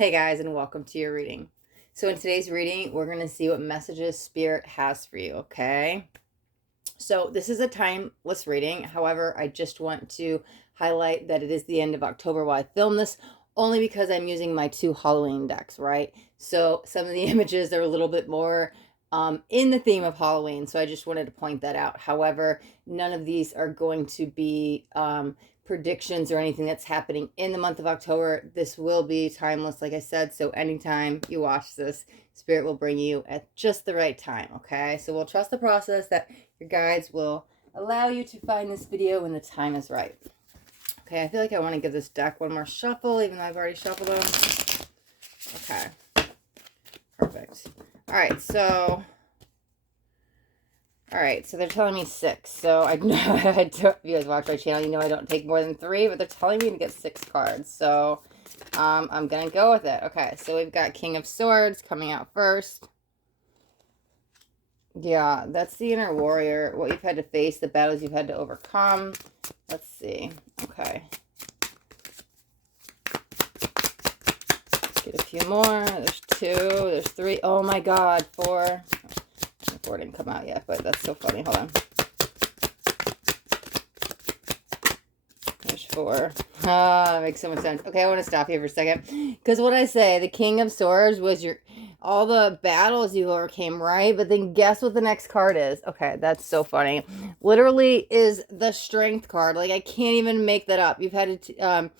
Hey guys, and welcome to your reading. So, in today's reading, we're going to see what messages Spirit has for you, okay? So, this is a timeless reading. However, I just want to highlight that it is the end of October while I film this, only because I'm using my two Halloween decks, right? So, some of the images are a little bit more in the theme of Halloween. So, I just wanted to point that out. However, none of these are going to be predictions or anything that's happening in the month of October. This will be timeless, like I said. So anytime you watch this, Spirit will bring you at just the right time, okay? So we'll trust the process that your guides will allow you to find this video when the time is right. Okay, I feel like I want to give this deck one more shuffle, even though I've already shuffled them. Okay, perfect. All right, so they're telling me 6. So I know, if you guys watch my channel, you know I don't take more than 3, but they're telling me to get 6 cards. So I'm going to go with it. Okay, so we've got King of Swords coming out first. Yeah, that's the inner warrior, what you've had to face, the battles you've had to overcome. Let's see. Okay. Get a few more. There's 2. There's 3. Oh my God, 4. 4 didn't come out yet, but that's so funny. Hold on. There's 4. That makes so much sense. Okay, I want to stop here for a second. Because what I say, the King of Swords was all the battles you overcame, right? But then guess what the next card is? Okay, that's so funny. Literally is the Strength card. Like, I can't even make that up. You've had to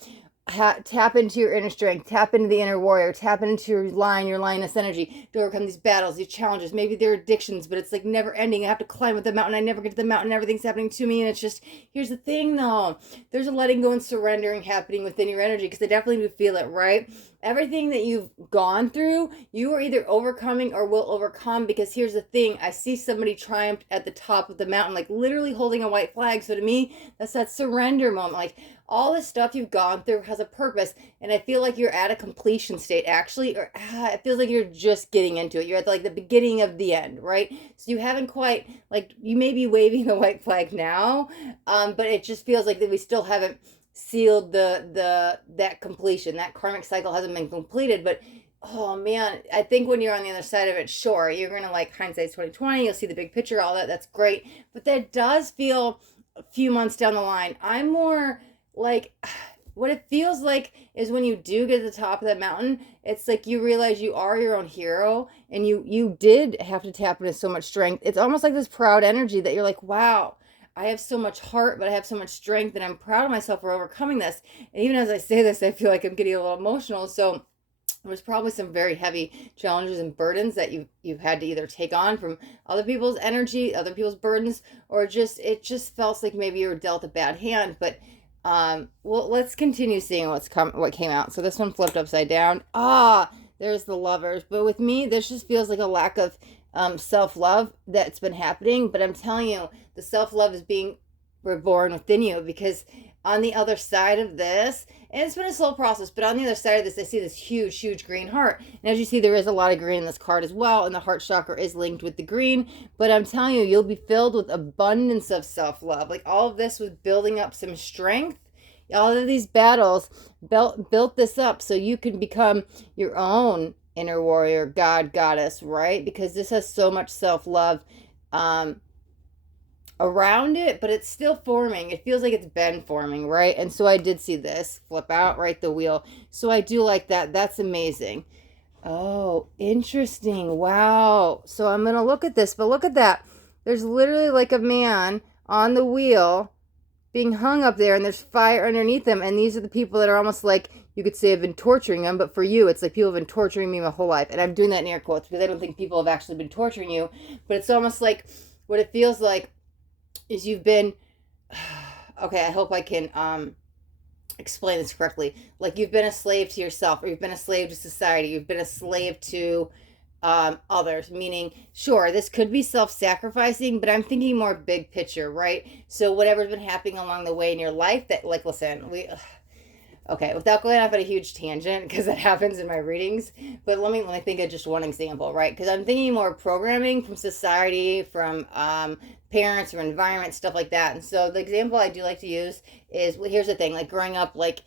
tap into your inner strength, tap into the inner warrior, tap into your lioness energy to overcome these battles, these challenges. Maybe they're addictions, but it's like never ending. I have to climb up the mountain. I never get to the mountain. Everything's happening to me. And it's just, here's the thing though. There's a letting go and surrendering happening within your energy, because I definitely do feel it, right? Everything that you've gone through, you are either overcoming or will overcome, because here's the thing. I see somebody triumphed at the top of the mountain, like literally holding a white flag. So to me, that's that surrender moment. Like, all the stuff you've gone through has a purpose, and I feel like you're at a completion state, actually, or it feels like you're just getting into it. You're at like the beginning of the end, right? So you haven't quite, like, you may be waving the white flag now, but it just feels like that we still haven't sealed that completion. That karmic cycle hasn't been completed, but oh man, I think when you're on the other side of it, sure, you're gonna, like, hindsight's 2020. You'll see the big picture, all that. That's great, but that does feel a few months down the line. I'm more like, what it feels like is when you do get to the top of that mountain, it's like you realize you are your own hero, and you did have to tap into so much strength. It's almost like this proud energy that you're like, wow, I have so much heart, but I have so much strength, and I'm proud of myself for overcoming this. And even as I say this, I feel like I'm getting a little emotional. So there's probably some very heavy challenges and burdens that you've had to either take on from other people's energy, other people's burdens, or it just felt like maybe you were dealt a bad hand. But well, let's continue seeing what came out. So this one flipped upside down. There's the Lovers. But with me, this just feels like a lack of self-love that's been happening. But I'm telling you, the self-love is being reborn within you, because on the other side of this, and it's been a slow process, but on the other side of this, I see this huge green heart. And as you see, there is a lot of green in this card as well, and the heart chakra is linked with the green. But I'm telling you, you'll be filled with abundance of self-love. Like, all of this was building up some strength. All of these battles built this up so you can become your own inner warrior, god, goddess, right? Because this has so much self-love around it, but it's still forming. It feels like it's been forming, right? And so I did see this flip out, right, the wheel. So I do like that. That's amazing. Oh, interesting. Wow. So I'm going to look at this, but look at that. There's literally like a man on the wheel being hung up there, and there's fire underneath them. And these are the people that are almost like, you could say, have been torturing them. But for you, it's like, people have been torturing me my whole life. And I'm doing that in air quotes because I don't think people have actually been torturing you. But it's almost like, what it feels like is you've been, okay, I hope I can explain this correctly. Like, you've been a slave to yourself, or you've been a slave to society, you've been a slave to others, meaning, sure, this could be self-sacrificing, but I'm thinking more big picture, right? So whatever's been happening along the way in your life that, like, listen, okay, without going off at a huge tangent, because that happens in my readings, but let me think of just one example, right? Because I'm thinking more programming from society, from parents, or environment, stuff like that. And so the example I do like to use is, well, here's the thing, like, growing up, like,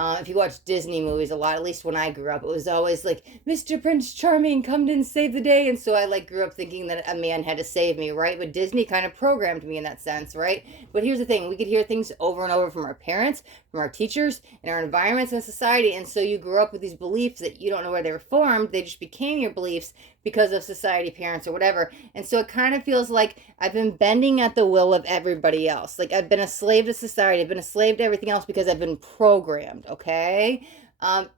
If you watch Disney movies a lot, at least when I grew up, it was always like, Mr. Prince Charming, come and save the day. And so I like grew up thinking that a man had to save me, right? But Disney kind of programmed me in that sense, right? But here's the thing, we could hear things over and over from our parents, from our teachers, and our environments and society. And so you grew up with these beliefs that you don't know where they were formed. They just became your beliefs because of society, parents, or whatever. And so it kind of feels like I've been bending at the will of everybody else. Like I've been a slave to society. I've been a slave to everything else because I've been programmed. Okay.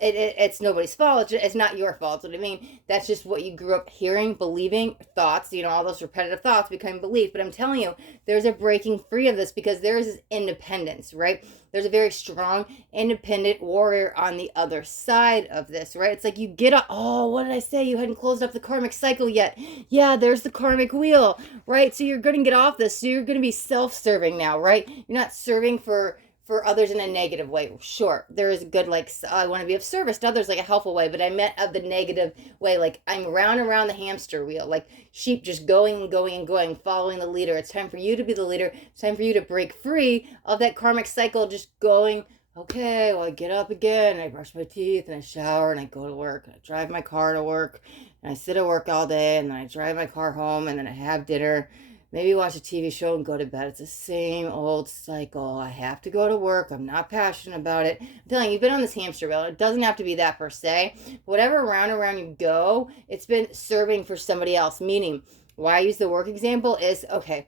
It's nobody's fault. It's not your fault. What I mean, that's just what you grew up hearing, believing, thoughts, all those repetitive thoughts become belief. But I'm telling you, there's a breaking free of this because there is this independence, right? There's a very strong, independent warrior on the other side of this, right? It's like you get up, oh, what did I say? You hadn't closed up the karmic cycle yet. Yeah, there's the karmic wheel, right? So you're going to get off this. So you're going to be self-serving now, right? You're not serving for others in a negative way. Sure, there is a good, like, I want to be of service to others, like a helpful way, but I meant of the negative way, like I'm round and round the hamster wheel, like sheep just going and going and going, following the leader. It's time for you to be the leader. It's time for you to break free of that karmic cycle, just going, okay, well, I get up again, and I brush my teeth, and I shower, and I go to work, and I drive my car to work, and I sit at work all day, and then I drive my car home, and then I have dinner, maybe watch a TV show and go to bed. It's the same old cycle. I have to go to work. I'm not passionate about it. I'm telling you, you've been on this hamster wheel. It doesn't have to be that per se. Whatever round and round you go, it's been serving for somebody else. Meaning, why I use the work example is, okay,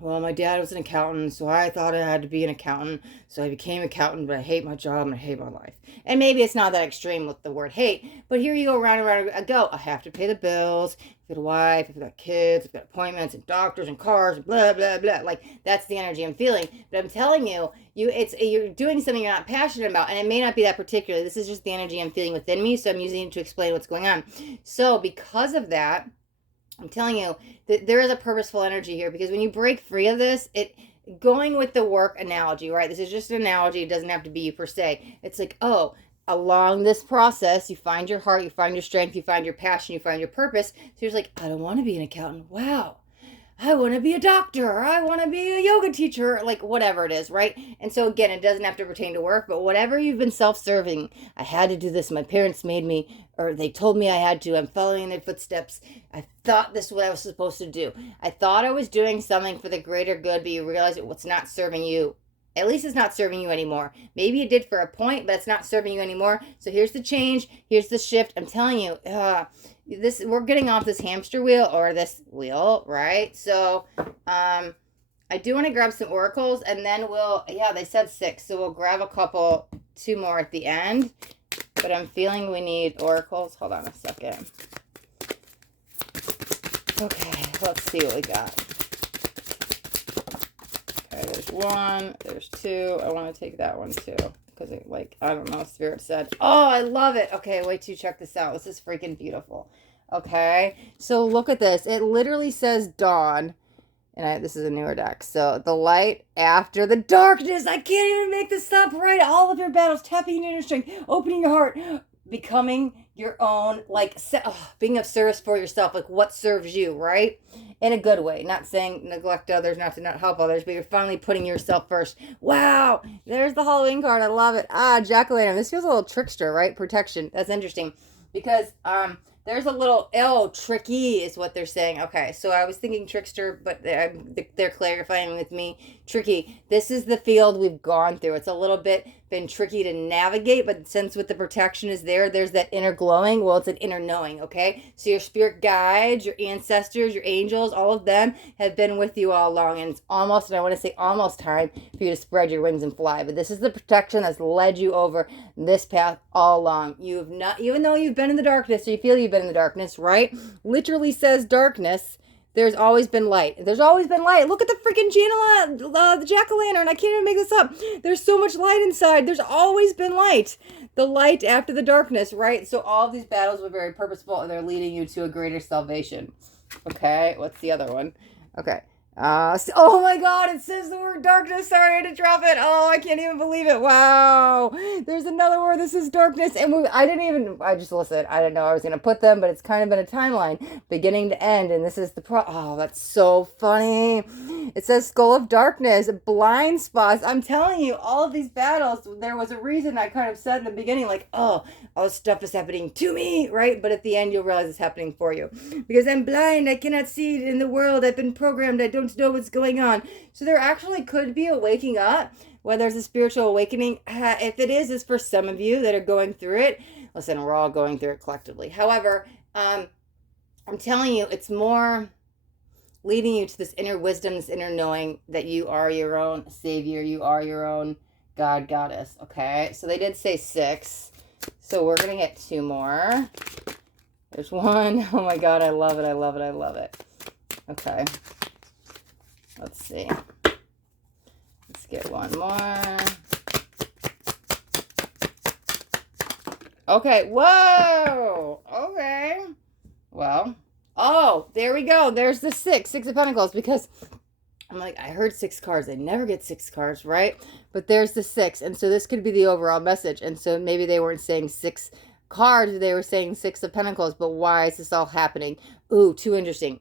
well, my dad was an accountant, so I thought I had to be an accountant. So I became an accountant, but I hate my job and I hate my life. And maybe it's not that extreme with the word hate, but here you go, round and round I go. I have to pay the bills. I've got a wife, I've got kids, I've got appointments and doctors and cars, and blah, blah, blah. Like, that's the energy I'm feeling. But I'm telling you, you're doing something you're not passionate about, and it may not be that particular. This is just the energy I'm feeling within me, so I'm using it to explain what's going on. So because of that, I'm telling you that there is a purposeful energy here, because when you break free of this, going with the work analogy, right? This is just an analogy. It doesn't have to be you per se. It's like, oh, along this process, you find your heart, you find your strength, you find your passion, you find your purpose. So you're just like, I don't want to be an accountant. Wow. I want to be a doctor, or I want to be a yoga teacher, like whatever it is, right? And so again, it doesn't have to pertain to work, but whatever you've been self-serving, I had to do this, my parents made me, or they told me I had to, I'm following in their footsteps, I thought this is what I was supposed to do. I thought I was doing something for the greater good, but you realize it's not serving you. At least it's not serving you anymore. Maybe it did for a point, but it's not serving you anymore. So here's the change. Here's the shift. I'm telling you, we're getting off this hamster wheel, or this wheel, right? So I do want to grab some oracles, and then they said 6, so we'll grab two more at the end. But I'm feeling we need oracles. Hold on a second. Okay, let's see what we got. Okay, there's 1, there's 2. I want to take that one too, because I don't know, Spirit said, oh, I love it. Okay, wait till you check this out. This is freaking beautiful. Okay, so look at this. It literally says dawn, and this is a newer deck. So the light after the darkness. I can't even make this up, right? All of your battles, tapping into your strength, opening your heart, becoming your own, being of service for yourself, like what serves you, right? In a good way. Not saying neglect others, not to not help others, but you're finally putting yourself first. Wow, there's the Halloween card. I love it. Jack-o'-lantern. This feels a little trickster, right? Protection. That's interesting, because there's a little, tricky is what they're saying. Okay, so I was thinking trickster, but they're clarifying with me. Tricky. This is the field we've gone through. It's a little bit been tricky to navigate, but since with the protection is there's that inner glowing. Well, it's an inner knowing, okay? So your spirit guides, your ancestors, your angels, all of them have been with you all along, and it's almost, and I want to say almost time for you to spread your wings and fly. But this is the protection that's led you over this path all along. You've not, even though you've been in the darkness, or you feel you've been in the darkness, right? Literally says darkness. There's always been light. There's always been light. Look at the freaking the jack-o'-lantern. I can't even make this up. There's so much light inside. There's always been light. The light after the darkness, right? So all of these battles were very purposeful, and they're leading you to a greater salvation. Okay, what's the other one? Okay. Oh my God, it says the word darkness. Sorry, I had to drop it. Oh, I can't even believe it. Wow. There's another word. This is darkness. And I just listened. I didn't know I was going to put them, but it's kind of been a timeline beginning to end. And this is oh, that's so funny. It says skull of darkness, blind spots. I'm telling you, all of these battles, there was a reason I kind of said in the beginning, like, oh, all this stuff is happening to me, right? But at the end, you'll realize it's happening for you because I'm blind. I cannot see it in the world. I've been programmed. I don't know what's going on. So there actually could be a waking up, whether there's a spiritual awakening. If it is, it's for some of you that are going through it. Listen, we're all going through it collectively. However, I'm telling you, it's more leading you to this inner wisdom, this inner knowing that you are your own savior. You are your own God, goddess. Okay, so they did say 6. So we're going to get 2 more. There's 1. Oh my God, I love it. I love it. I love it. Okay. Let's see. Let's get 1 more. Okay. Whoa. Okay. Well. Oh, there we go. There's the 6 of Pentacles, because I'm like, I heard 6 cards. I never get 6 cards, right? But there's the 6. And so this could be the overall message. And so maybe they weren't saying 6 cards. They were saying 6 of Pentacles. But why is this all happening? Ooh, too interesting.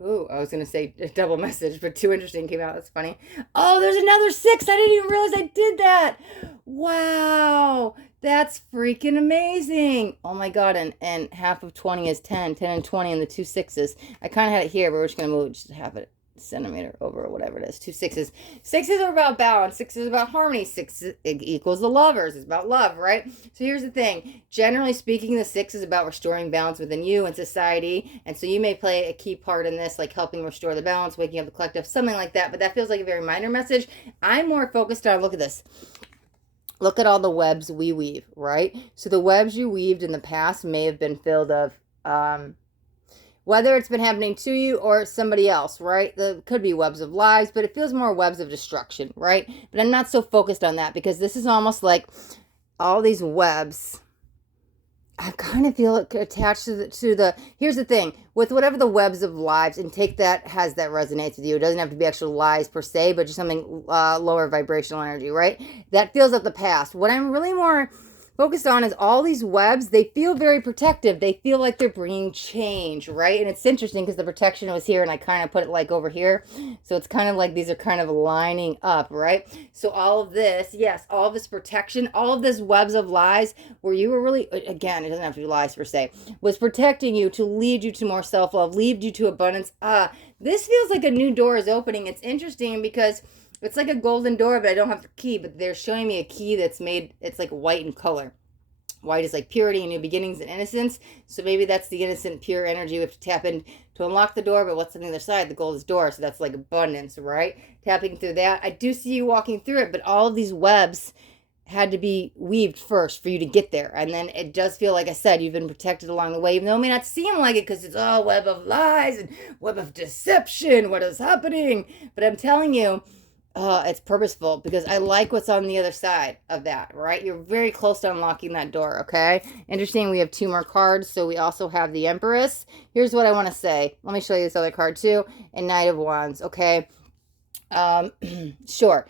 Ooh, I was going to say a double message, but too interesting came out. That's funny. Oh, there's another 6. I didn't even realize I did that. Wow. That's freaking amazing. Oh my God. And half of 20 is 10. 10 and 20 and the 2 6s. I kind of had it here, but we're just going to move just half it centimeter over or whatever it is. 2 6s. 6s are about balance. 6 is about harmony. 6 equals the lovers. It's about love, right? So here's the thing. Generally speaking, the 6 is about restoring balance within you and society. And so you may play a key part in this, like helping restore the balance, waking up the collective, something like that. But that feels like a very minor message. I'm more focused on, look at this. Look at all the webs we weave, right? So the webs you weaved in the past may have been filled of, whether it's been happening to you or somebody else, right? There could be webs of lies, but it feels more webs of destruction, right? But I'm not so focused on that, because this is almost like all these webs, I kind of feel it attached to the here's the thing, with whatever the webs of lives, and take that as that resonates with you. It doesn't have to be actual lies per se, but just something lower vibrational energy, right? That feels like the past. What I'm really more focused on is all these webs. They feel very protective. They feel like they're bringing change, right? And it's interesting because the protection was here and I kind of put it like over here. So it's kind of like these are kind of lining up, right? So all of this, yes, all of this protection, all of this webs of lies where you were really, again, it doesn't have to be lies per se, was protecting you to lead you to more self-love, lead you to abundance. This feels like a new door is opening. It's interesting because it's like a golden door, but I don't have the key. But they're showing me a key that's made, it's like white in color. White is like purity and new beginnings and innocence. So maybe that's the innocent, pure energy we have to tap in to unlock the door. But what's on the other side? The gold is door. So that's like abundance, right? Tapping through that. I do see you walking through it, but all of these webs had to be weaved first for you to get there. And then it does feel, like I said, you've been protected along the way, even though it may not seem like it because it's all web of lies and web of deception. What is happening? But I'm telling you, it's purposeful, because I like what's on the other side of that, right? You're very close to unlocking that door, okay? Interesting, we have 2 more cards, so we also have the Empress. Here's what I want to say. Let me show you this other card too, and Knight of Wands, okay? Sure.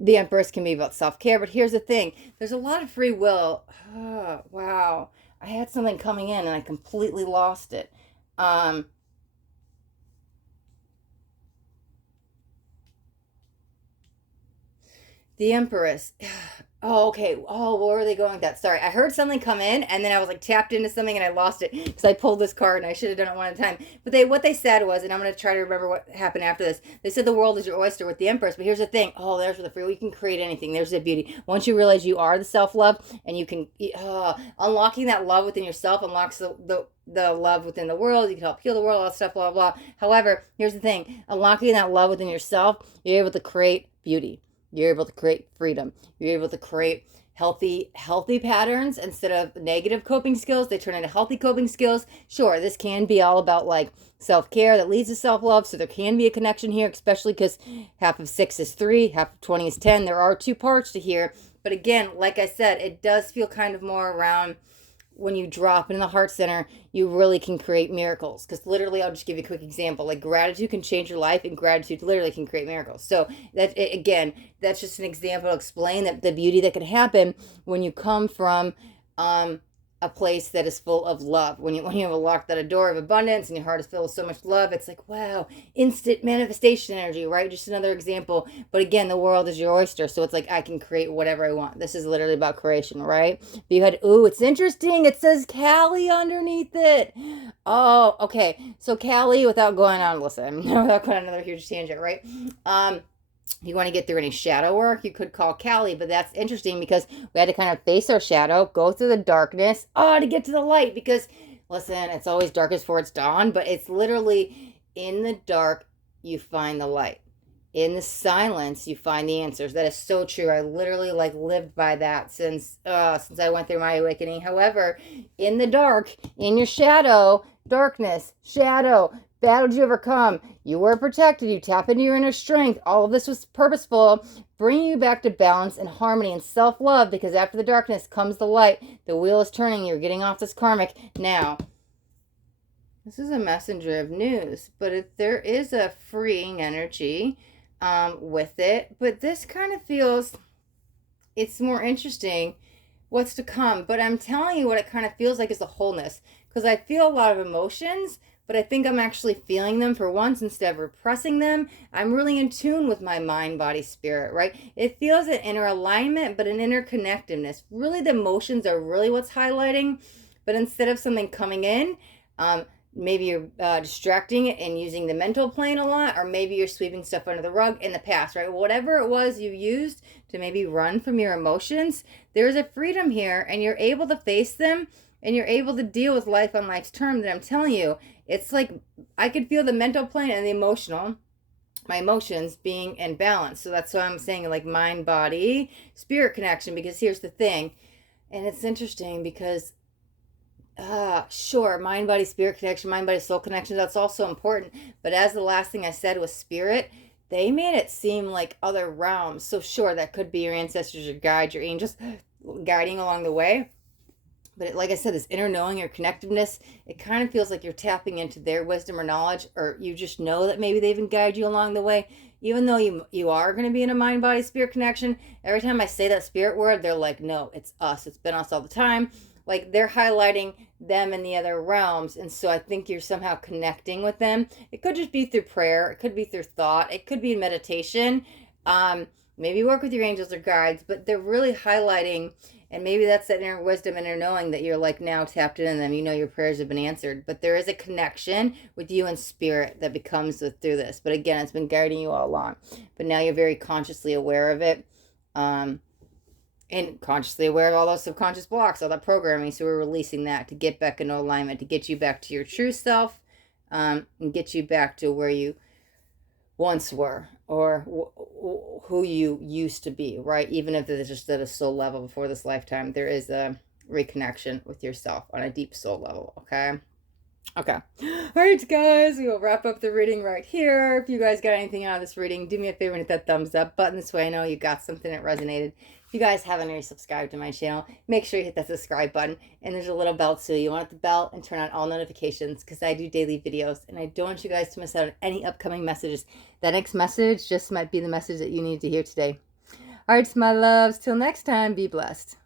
The Empress can be about self-care, but here's the thing. There's a lot of free will. Oh, wow. I had something coming in and I completely lost it. The Empress. Oh, okay. Oh, where were they going with that? Sorry. I heard something come in and then I was like tapped into something and I lost it because I pulled this card and I should have done it one at a time. But what they said was, and I'm going to try to remember what happened after this. They said the world is your oyster with the Empress. But here's the thing. Oh, there's the free will. You can create anything. There's the beauty. Once you realize you are the self-love and you can, unlocking that love within yourself unlocks the love within the world. You can help heal the world, all that stuff, blah, blah, blah. However, here's the thing. Unlocking that love within yourself, you're able to create beauty. You're able to create freedom. You're able to create healthy patterns instead of negative coping skills. They turn into healthy coping skills. Sure, this can be all about like self-care that leads to self-love. So there can be a connection here, especially because half of 6 is 3, half of 20 is 10. There are 2 parts to here. But again, like I said, it does feel kind of more around when you drop in the heart center, you really can create miracles. Because literally, I'll just give you a quick example. Like gratitude can change your life, and gratitude literally can create miracles. So that, again, that's just an example to explain that the beauty that can happen when you come from a place that is full of love. When you have a locked that a door of abundance and your heart is filled with so much love, it's like, wow, instant manifestation energy, right? Just another example. But again, the world is your oyster, so it's like I can create whatever I want. This is literally about creation, right? But you had, ooh, it's interesting. It says Cali underneath it. Oh, okay. So Cali, without going on, listen, without going on another huge tangent, right? You want to get through any shadow work, you could call Cali, but that's interesting because we had to kind of face our shadow, go through the darkness, to get to the light. Because, listen, it's always darkest before it's dawn, but it's literally in the dark you find the light. In the silence you find the answers. That is so true. I literally lived by that since I went through my awakening. However, in the dark, in your shadow, darkness, shadow, battle did you overcome? You were protected. You tap into your inner strength. All of this was purposeful, bringing you back to balance and harmony and self-love, because after the darkness comes the light. The wheel is turning. You're getting off this karmic. Now, this is a messenger of news, but there is a freeing energy with it. But this kind of feels, it's more interesting what's to come. But I'm telling you what it kind of feels like is the wholeness, because I feel a lot of emotions, but I think I'm actually feeling them for once instead of repressing them. I'm really in tune with my mind, body, spirit, right? It feels an inner alignment, but an interconnectedness. Really, the emotions are really what's highlighting. But instead of something coming in, maybe you're distracting it and using the mental plane a lot, or maybe you're sweeping stuff under the rug in the past, right? Whatever it was you used to maybe run from your emotions, there's a freedom here, and you're able to face them, and you're able to deal with life on life's terms. And I'm telling you, it's like I could feel the mental plane and the emotional, my emotions being in balance. So that's why I'm saying like mind, body, spirit connection, because here's the thing. And it's interesting because sure, mind, body, spirit connection, mind, body, soul connection, that's also important. But as the last thing I said was spirit, they made it seem like other realms. So sure, that could be your ancestors, your guides, your angels guiding along the way. But like I said, this inner knowing or connectiveness, it kind of feels like you're tapping into their wisdom or knowledge, or you just know that maybe they even guide you along the way. Even though you are going to be in a mind, body, spirit connection, every time I say that spirit word, they're like, no, it's us. It's been us all the time. Like they're highlighting them in the other realms. And so I think you're somehow connecting with them. It could just be through prayer. It could be through thought. It could be meditation. Maybe work with your angels or guides, but they're really highlighting. And maybe that's that inner wisdom, inner knowing that you're like now tapped in them. You know your prayers have been answered. But there is a connection with you and spirit that becomes through this. But again, it's been guiding you all along. But now you're very consciously aware of it. And consciously aware of all those subconscious blocks, all that programming. So we're releasing that to get back into alignment, to get you back to your true self, and get you back to where you once were, or who you used to be, right? Even if it's just at a soul level before this lifetime, there is a reconnection with yourself on a deep soul level, okay? Okay. All right, guys, we will wrap up the reading right here. If you guys got anything out of this reading, do me a favor and hit that thumbs up button. This way I know you got something that resonated. If you guys haven't already subscribed to my channel, make sure you hit that subscribe button. And there's a little bell too. You want to hit the bell and turn on all notifications, because I do daily videos and I don't want you guys to miss out on any upcoming messages. That next message just might be the message that you need to hear today. All right, my loves, till next time, be blessed.